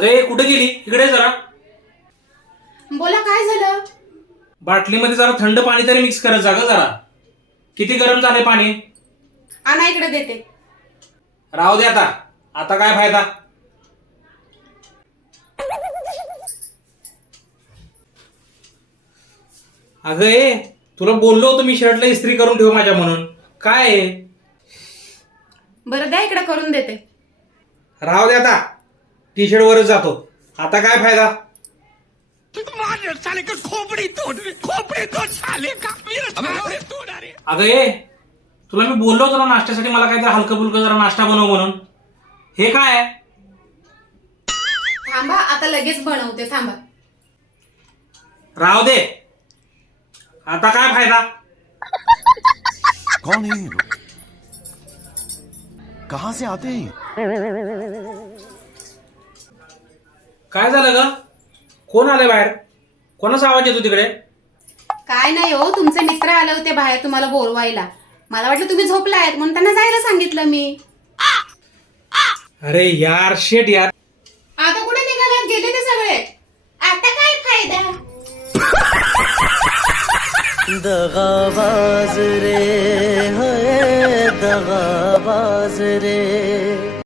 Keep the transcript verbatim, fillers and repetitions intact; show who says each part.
Speaker 1: अगं ए, कुठे गेली? इकडे जरा.
Speaker 2: बोला, काय झालं?
Speaker 1: बाटलीमध्ये जरा थंड पाणी तरी मिक्स करत जा ग जरा. किती गरम झालंय पाणी.
Speaker 2: आणा, इकडे देते.
Speaker 1: राहू दे आता. आता काय फायदा. अगं ए, तुला बोललो होतो मी शर्टला इस्त्री करून ठेव माझ्या म्हणून. काय आहे?
Speaker 2: बरं द्या, इकडे करून देते.
Speaker 1: राहू दे आता. टी शर्ट वरच जातो. आता काय फायदा. अगं ए, तुला मी बोललो होतो ना नाश्त्यासाठी मला काहीतरी हलकं फुलकं जरा नाश्ता बनव म्हणून. हे काय आहे?
Speaker 2: थांबा, आता लगेच बनवते. थांबा.
Speaker 1: राहू दे. आता काय फायदा.
Speaker 3: कौन है ये लोग? कहां से आते हैं?
Speaker 1: काय झालं ग? कोण आलंय बाहेर? कोणाचा आवाज येतो तिकडे?
Speaker 2: काय नाही हो, तुमचे मित्र आले होते बाहेर तुम्हाला बोलवायला. मला वाटलं तुम्ही झोपलायत म्हणून त्यांना जायला सांगितलं मी.
Speaker 1: अरे यार, शेट यार.
Speaker 2: आता कुठे निघालात? गेले ते सगळे. आता काय फायदा.
Speaker 4: दगाबाज रे, होय दगाबाज रे.